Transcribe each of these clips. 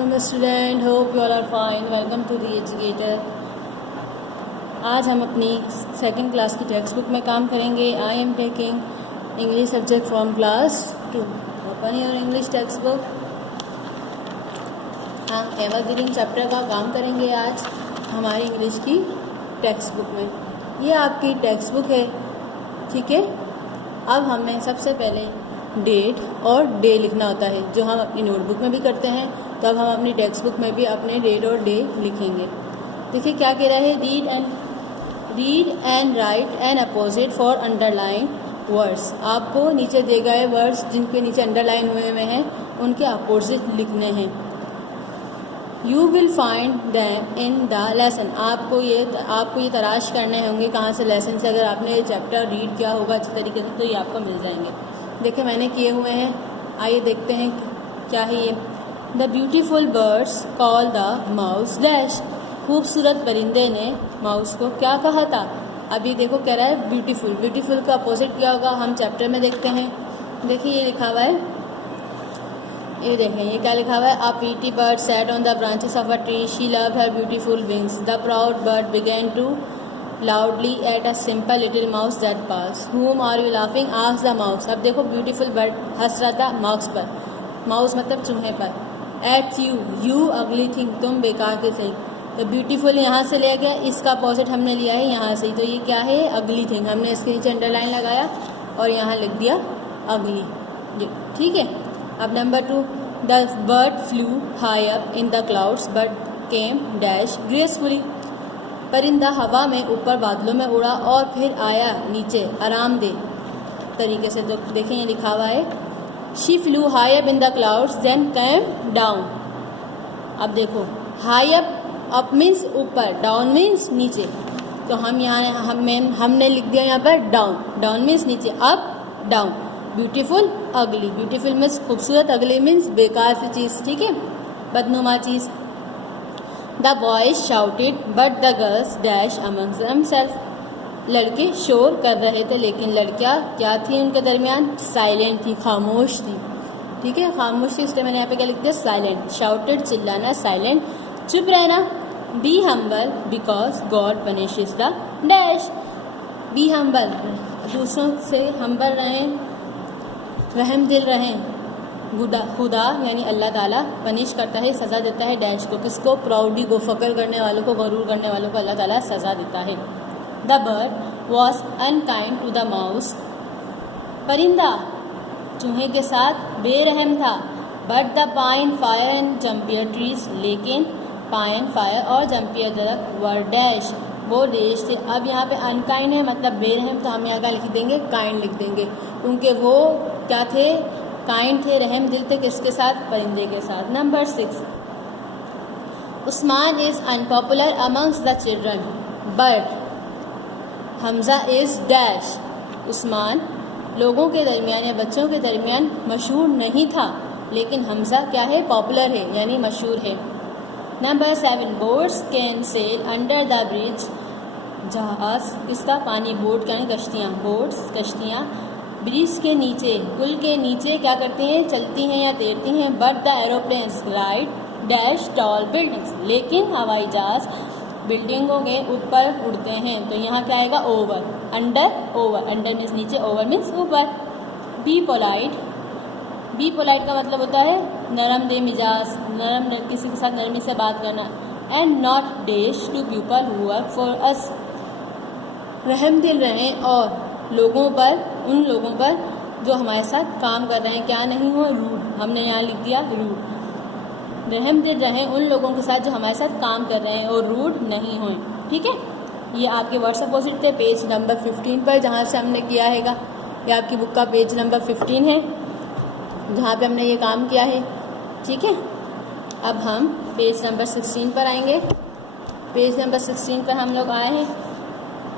Welcome student, hope you all are fine. Welcome to the educator. आज हम अपनी second class की text book में काम करेंगे. I am taking English subject from class 2. Open your English text book. हम evergreen chapter का काम करेंगे आज हमारी इंग्लिश की टेक्स्ट बुक में. ये आपकी टेक्स्ट बुक है, ठीक है. अब हमें सबसे पहले डेट और डे लिखना होता है, जो हम अपनी नोटबुक में भी करते हैं. तो अब हम अपनी टेक्स्ट बुक में भी अपने डेट और डे लिखेंगे. देखिए क्या कह रहा है. Read and right N opposite for underline words. आपको नीचे दिए गए वर्ड्स जिनके नीचे अंडरलाइन हुए हैं उनके अपोजिट लिखने हैं. You will find them in the lesson. आपको ये तलाश करने होंगे कहाँ से, लेसन से. अगर आपने ये चैप्टर रीड किया होगा अच्छी तरीके से तो ये आपको मिल जाएंगे. देखिए मैंने किए हुए हैं. आइए देखते हैं क्या है ये. The beautiful birds call the mouse dash. खूबसूरत परिंदे ने माउस को क्या कहा था. अब ये देखो कह रहा है ब्यूटीफुल. ब्यूटीफुल का अपोजिट क्या होगा हम चैप्टर में देखते हैं. देखिए ये लिखा हुआ है, ये देखें ये क्या लिखा हुआ है. A pretty bird sat on the branches of a tree. She loved her beautiful wings. The proud bird began to loudly at a simple little mouse that passed. Whom are you laughing? asked the mouse. अब देखो beautiful bird हंस रहा था mouse पर. Mouse मतलब चूहे पर. At you, you ugly thing. तुम बेकार के सही. तो ब्यूटीफुल यहाँ से लिया गया, इसका अपोजिट हमने लिया है यहाँ से. तो ये क्या है, अगली थिंग. हमने इसके नीचे अंडरलाइन लगाया और यहाँ लिख दिया अगली. ये ठीक है. अब number 2. The bird flu high up in the clouds but came dash gracefully. परिंदा हवा में ऊपर बादलों में उड़ा और फिर आया नीचे आरामदेह तरीके से. तो देखें ये लिखा हुआ है she flew high up in the clouds then came down. अब देखो हाई अप मीन्स ऊपर, डाउन मीन्स नीचे. तो हम यहाँ हमने लिख दिया यहाँ पर डाउन. डाउन मीन्स नीचे, up down. Beautiful ugly. Beautiful means खूबसूरत, अगली मीन्स बेकार सी चीज़, ठीक है, बदनुमा चीज़. The boys shouted but the girls dash amongst themselves. लड़के शोर कर रहे थे लेकिन लड़कियाँ क्या थी उनके दरमियान, साइलेंट थी, खामोश थी. ठीक है, खामोश थी, इसलिए मैंने यहाँ पे क्या लिख दिया साइलेंट. शाउटेड चिल्लाना, साइलेंट चुप रहना. Be humble because God punishes the dash. Be humble दूसरों से हम्बल रहें, रहम दिल रहें. खुदा यानी अल्लाह ताला पनिश करता है, सज़ा देता है डैश को. किसको, प्राउडी को, फ़क्र करने वालों को, गरूर करने वालों को अल्लाह ताला सज़ा देता है. The bird was unkind to the mouse. परिंदा चूहे के साथ बेरहम था. But the pine fir and juniper trees. लेकिन पाइन फायर और जम्पियर दरख्त वर डैश, वो देश थे. अब यहाँ पे अनकाइंड है मतलब बेरहम, तो हम यहाँ का लिख देंगे काइंड लिख देंगे, क्योंकि वो क्या थे, काइंड थे, रहम दिल थे. किसके साथ, परिंदे के साथ. Number 6. Usman is unpopular amongst the children but Hamza is dash. Usman लोगों के दरमियान या बच्चों के दरमियान मशहूर नहीं था, लेकिन हमज़ा क्या है, पॉपुलर है यानी मशहूर है. Number 7. Boats can sell under the bridge. जहाज़ किसका, पानी. बोट यानी कश्तियाँ. बोट्स कश्तियाँ ब्रिज के नीचे, पुल के नीचे क्या करती हैं, चलती हैं या तैरती हैं. But the aeroplanes ride dash tall buildings. लेकिन हवाई जहाज बिल्डिंगों के ऊपर उड़ते हैं. तो यहाँ क्या आएगा, over. Under, over. Under means नीचे, ओवर मीन्स ऊपर. Be polite. बी पोलाइट का मतलब होता है नरम दे मिजाज, नरम, किसी के साथ नरमी से बात करना. And not dash to people who work for us. रहम दिल रहें और लोगों पर, उन लोगों पर जो हमारे साथ काम कर रहे हैं. क्या नहीं हो, रूड. हमने यहाँ लिख दिया रूड. रहम दिल रहें उन लोगों के साथ जो हमारे साथ काम कर रहे हैं और रूड नहीं हों. ठीक है, ये आपके वर्ड्स अपोजिट थे पेज नंबर 15 पर, जहाँ से हमने किया हैगा. ये आपकी बुक का पेज नंबर 15 है जहाँ पे हमने ये काम किया है. ठीक है, अब हम पेज नंबर 16 पर आएंगे. पेज नंबर 16 पर हम लोग आए हैं.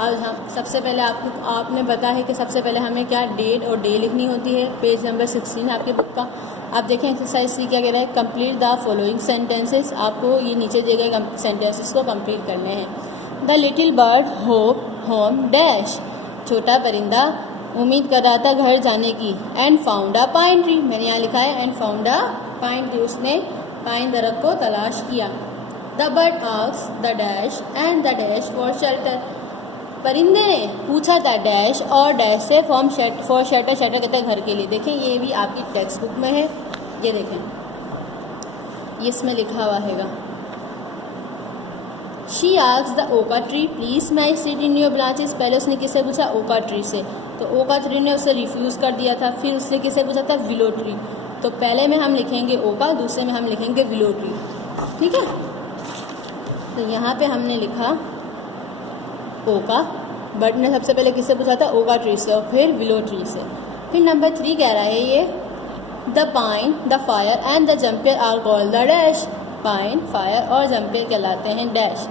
अब हम सबसे पहले आपने बताया है कि सबसे पहले हमें क्या, डेट और डे लिखनी होती है. पेज नंबर 16 है आपकी बुक का. आप देखें एक्सरसाइज सी क्या कह रहा है, कंप्लीट द फॉलोइंग सेंटेंसेस. आपको ये नीचे दिए गए सेंटेंसेस को कंप्लीट करने हैं. The little bird hope home dash. छोटा परिंदा उम्मीद कर रहा था घर जाने की. And found a pine tree. मैंने यहाँ लिखा है and found a pine tree. उसने पाइन दरख्त को तलाश किया। The bird asked the dash and the dash for shelter. परिंदे ने पूछा था डैश और डैश से फॉर शेल्टर, शेल्टर कहते हैं घर के लिए। देखें ये भी आपकी टेक्स्ट बुक में है, ये देखें इसमें लिखा हुआ हैगा। शी आस्क्ड द ओका tree please my sit in your branches. पहले उसने किससे पूछा? ओका ट्री से। तो ओका ट्री ने उसे रिफ्यूज़ कर दिया था। फिर उसने किससे पूछा था? Willow tree. तो पहले में हम लिखेंगे ओका, दूसरे में हम लिखेंगे विलो ट्री, ठीक है। तो यहाँ पे हमने लिखा ओका, बट ने सबसे पहले किससे पूछा था? ओका ट्री से, और फिर विलो ट्री से। फिर नंबर 3 कह रहा है ये the pine, the fir and the juniper are called the dash. Pine, fir और जम्पियर कहलाते हैं डैश।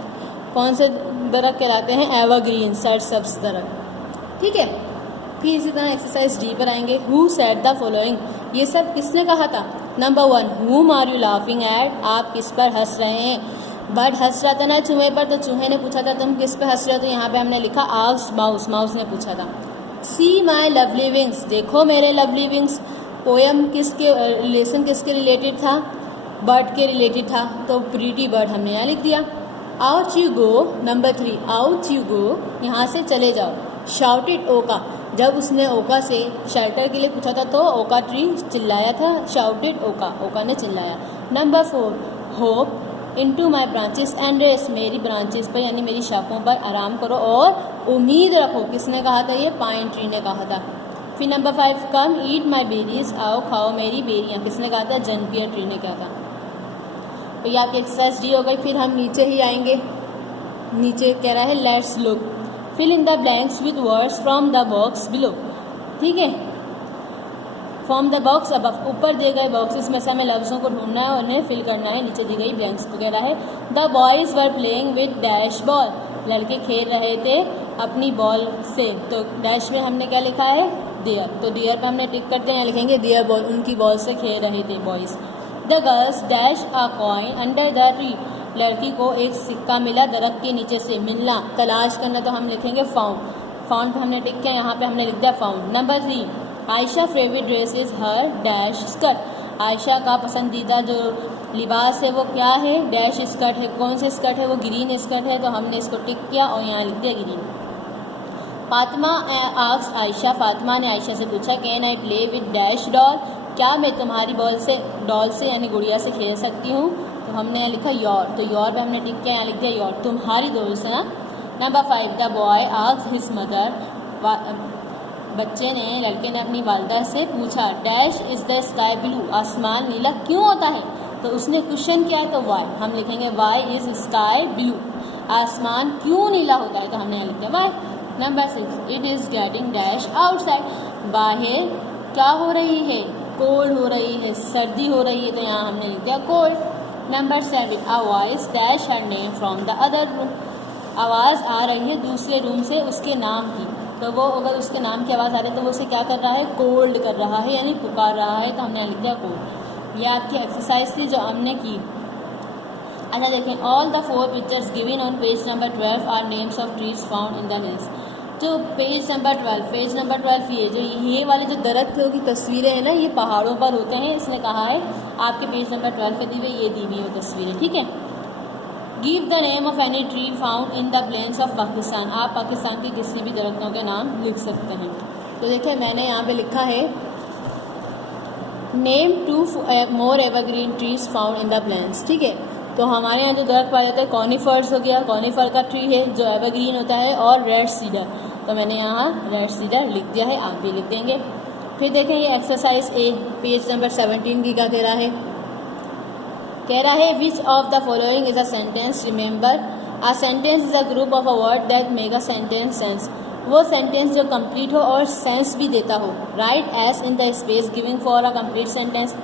कौन से दरख्त कहलाते हैं? एवरग्रीन, सरसब्ज दरख्त, ठीक है। फिर इसी तरह एक्सरसाइज डी पर आएंगे। Who said the following. ये सब किसने कहा था? नंबर 1 हुम आर यू लाफिंग एट। आप किस पर हंस रहे हैं? बर्ड हंस रहा था ना चूहे पर, तो चूहे ने पूछा था तुम किस पे हंस रहे हो? तो यहाँ पे हमने लिखा आस्क्ड माउस, माउस ने पूछा था। सी माई लवली विंग्स, देखो मेरे लवली विंग्स। पोएम किसके रिलेशन, किसके रिलेटेड था? बर्ड के रिलेटेड था, तो प्रीटी बर्ड हमने यहाँ लिख दिया। Out you go, number 3 out you go, यहाँ से चले जाओ। शाउटेड ओका, जब उसने ओका से शेल्टर के लिए पूछा था तो ओका ट्री चिल्लाया था, शाउटेड ओका, ओका ने चिल्लाया। Number 4 hope into my branches and rest, मेरी ब्रांचेस पर यानी मेरी शाखों पर आराम करो और उम्मीद रखो। किसने कहा था? ये पाइन ट्री ने कहा था। फिर नंबर 5 कम ईट माई बेरीज, आओ खाओ मेरी बेरियाँ, किसने कहा था? जम्पियर ट्री ने कहा था। तो ये आपकी एक्सरसाइज डी हो गई। फिर हम नीचे ही आएंगे, नीचे कह रहा है let's look fill in the blanks with words from the box below, ठीक है। फ्रॉम द बॉक्स अब ऊपर दिए गए बॉक्सेस में से हमें लफ्ज़ों को ढूंढना है और उन्हें फिल करना है। नीचे दी गई ब्लैंक्स को कह रहा है the boys were playing with dash ball, लड़के खेल रहे थे अपनी बॉल से। तो डैश में हमने क्या लिखा है? डियर, तो डियर पर हमने टिक करते हैं, लिखेंगे डियर बॉल, उनकी बॉल से खेल रहे थे boys. The girls dash a coin under the tree, लड़की को एक सिक्का मिला दरख्त के नीचे से। मिलना, तलाश करना, तो हम लिखेंगे फाउंड, फाउंड पे हमने टिक किया, यहाँ पे हमने लिख दिया found. Number 3 Ayesha favourite dress is her dash skirt, Ayesha का पसंदीदा जो लिबास है वो क्या है? डैश स्कर्ट है। कौन से स्कर्ट है? वो ग्रीन स्कर्ट है, तो हमने इसको टिक किया और यहाँ लिख दिया ग्रीन। फातिमा आस्क्ड आयशा, फातिमा ने आयशा से पूछा can I play with dash doll, क्या मैं तुम्हारी डॉल से यानी गुड़िया से खेल सकती हूँ? तो हमने यहाँ लिखा योर, तो योर पे हमने टिक किया, यहाँ लिख दिया योर, तुम्हारी डॉल से ना। Number 5 the boy asked his mother, बच्चे ने, लड़के ने अपनी वालिदा से पूछा dash is the sky blue, आसमान नीला क्यों होता है? तो उसने क्वेश्चन किया है तो वाई, हम लिखेंगे वाई इज़ स्काई ब्लू, आसमान क्यों नीला होता है? तो हमने यहाँ लिख दिया Y. Number 6 it is getting dash outside, बाहर क्या हो रही है? कोल्ड हो रही है, सर्दी हो रही है, तो यहाँ हमने लिख दिया cold. Number 7 a voice dash her name from the other room, आवाज़ आ रही है दूसरे रूम से उसके नाम की, तो वो अगर उसके नाम की आवाज़ आ रही है तो वो उसे क्या कर रहा है? कोल्ड कर रहा है यानी पुकार रहा है, तो हमने लिख दिया कोल्ड। ये आपकी एक्सरसाइज थी जो हमने की। अच्छा देखें, all the 4 pictures given on page number 12 are names of trees found in the hills. जो पेज नंबर 12 ये वाले जो दरख्तों की तस्वीरें हैं ना, ये पहाड़ों पर होते हैं, इसने कहा है आपके पेज नंबर 12 पे दी हुई ये दी हुई तस्वीरें, ठीक है। Give the name of any tree found in the plains of Pakistan, आप पाकिस्तान के किसी भी दरख्तों के नाम लिख सकते हैं। तो देखिए मैंने यहाँ पे लिखा है name 2 more evergreen trees found in the plains, ठीक है। तो हमारे यहाँ जो दरख्त पाए जाते हैं कॉनिफर्स हो गया, कॉनिफर का ट्री है जो एवरग्रीन होता है, और रेड सीडर, तो मैंने यहाँ रेड सीडर लिख दिया है, आप भी लिख देंगे। फिर देखें ये एक्सरसाइज ए पेज नंबर 17 की क्या कह रहा है? कह रहा है which of the following is a sentence, remember a sentence is a group of a word that make a sentence sense, वो सेंटेंस जो कंप्लीट हो और सेंस भी देता हो। Right S in the space giving for a complete sentence,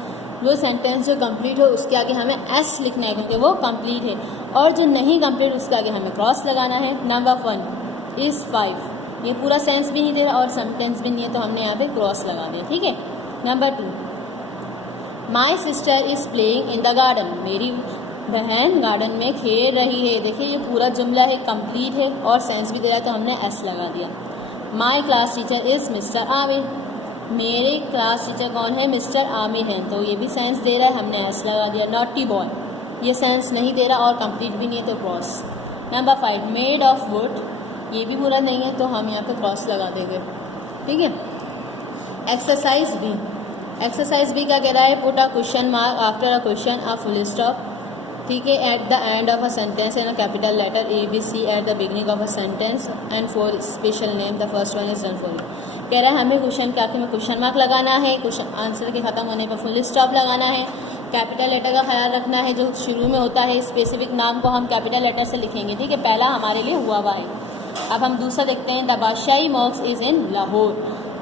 वो sentence जो complete हो उसके आगे हमें एस लिखना है क्योंकि वो कंप्लीट है, और जो नहीं कंप्लीट उसके आगे हमें क्रॉस लगाना है। नंबर 1 इज़ 5, ये पूरा सेंस भी नहीं दे रहा और सेंटेंस भी नहीं है, तो हमने यहाँ पे क्रॉस लगा दिया, ठीक है। Number 2 my sister is playing in the garden, मेरी बहन गार्डन में खेल रही है। देखिए ये पूरा जुमला है, कंप्लीट है और सेंस भी दे रहा है, तो हमने एस लगा दिया। My class teacher is mister Abid, मेरे क्लास टीचर कौन है? मिस्टर आमिर हैं, तो ये भी सेंस दे रहा है, हमने एस लगा दिया। नॉटी बॉय, ये सेंस नहीं दे रहा और कंप्लीट भी नहीं है, तो cross. Number 5 made of would, ये भी पूरा नहीं है, तो हम यहाँ पे क्रॉस लगा देंगे। ठीक है। एक्सरसाइज बी, एक्सरसाइज बी क्या कह रहा है? Put a question mark after a question, a full stop, ठीक है, at the end of a sentence and a capital letter ABC at the beginning of a sentence and for special name, the first one is done for you. कह रहा है हमें question के आखिर में question mark लगाना है, question answer के ख़त्म होने पर फुल स्टॉप लगाना है, कैपिटल लेटर का ख्याल रखना है जो शुरू में होता है, स्पेसिफिक नाम को हम कैपिटल लेटर से लिखेंगे। ठीक है, पहला हमारे लिए हुआ है। अब हम दूसरा देखते हैं, the Badshahi mosque is in Lahore,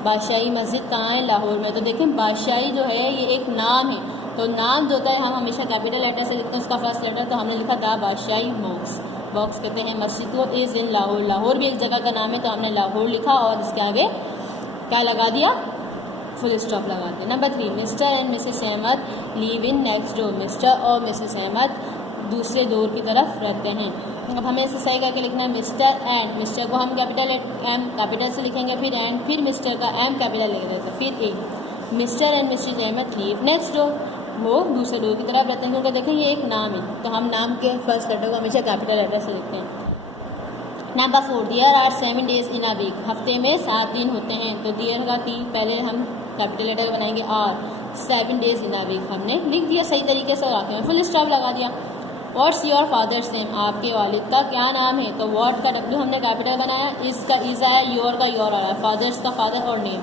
Badshahi मस्जिद कहाँ है? लाहौर में। तो देखें बादशाही जो है ये एक नाम है, तो नाम जो होता है हम हमेशा कैपिटल लेटर से लिखते हैं, उसका फर्स्ट लेटर, तो हमने लिखा द बादशाही मॉस्क। बॉक्स कहते हैं मस्जिद को, इज़ इन लाहौर, लाहौर भी एक जगह का नाम है, तो हमने लाहौर लिखा और इसके आगे क्या लगा दिया? फुल स्टॉप लगा दिया। Number 3 Mr and Mrs Ahmed live in next door, Mr और मिसेस अहमद दूसरे डोर की तरफ रहते हैं। अब हमें इसे सही करके लिखना है, मिस्टर एंड, मिस्टर को हम कैपिटल एम कैपिटल से लिखेंगे, फिर एंड, फिर मिस्टर का एम कैपिटल लिख देते हैं, फिर A. Mr and Mrs Ahmed live next door, वो दूसरे डोर की तरफ रहते हैं, क्योंकि देखें ये एक नाम है, तो हम नाम के फर्स्ट लेटर को हमेशा कैपिटल लेटर से लिखते हैं। Number 4 there are 7 days in a week, हफ्ते में 7 दिन होते हैं, तो देयर का टी पहले हम कैपिटल लेटर बनाएंगे, are 7 days in a week हमने लिख दिया सही तरीके से, और आखिर में फुल स्टॉप लगा दिया। व्हाट्स योर फादर्स नेम, आपके वालिद का क्या नाम है? तो व्हाट का डब्ल्यू हमने कैपिटल बनाया, इस का इज आया, योर का योर आया, फादर्स का फादर और name.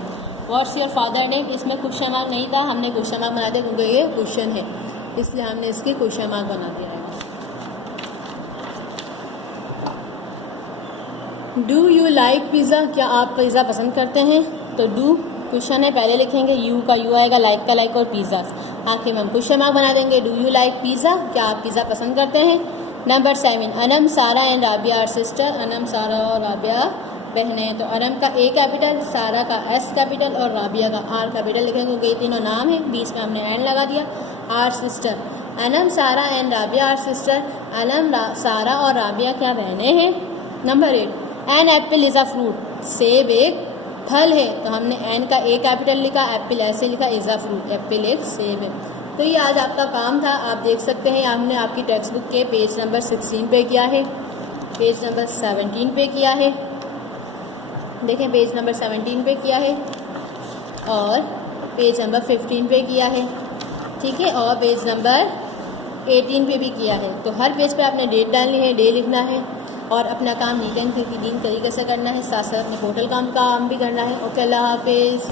What's your father name, इसमें क्वेश्चन मार्क नहीं था, हमने क्वेश्चन मार्क बना दिया क्योंकि ये क्वेश्चन है, इसलिए हमने इसकी क्वेश्चन मार्क बना दिया है। डू यू लाइक पिज़्ज़ा, क्या आप पिज़्ज़ा पसंद करते हैं? तो डू क्वेश्चन है, पहले लिखेंगे, यू का यू आएगा, लाइक का लाइक और पिज़्ज़ा आखिर में हम क्वेश्चन मार्क बना देंगे। डू यू लाइक पिज़्ज़ा, क्या आप पिज़्ज़ा पसंद करते हैं? Number 7 Anam Sara and Rabia are sister, Anam Sara और राबिया बहनें हैं, तो अनम का ए कैपिटल, सारा का एस कैपिटल और राबिया का आर कैपिटल लिखेंगे क्योंकि ये तीनों नाम है, बीच में हमने एंड लगा दिया। Are sister, Anam Sara and Rabia are sister, Anam Sara और राबिया क्या बहनें हैं। Number 8 an apple is a fruit, सेब एक फल है, तो हमने एन का ए कैपिटल लिखा, एप्पल ऐसे लिखा, इज़ अ फ्रूट, एप्पल एक सेब है। तो ये आज आपका काम था, आप देख सकते हैं हमने आपकी टेक्स्ट बुक के पेज नंबर 16 पे किया है, पेज नंबर 17 पे किया है, देखें पेज नंबर 17 पे किया है और पेज नंबर 15 पे किया है, ठीक है, और पेज नंबर 18 पे भी किया है। तो हर पेज पे आपने डेट डालनी है, डे लिखना है और अपना काम नीट एंड क्लीन तरीके से करना है, साथ साथ अपने होटल काम भी करना है। ओके, अल्लाह हाफिज़।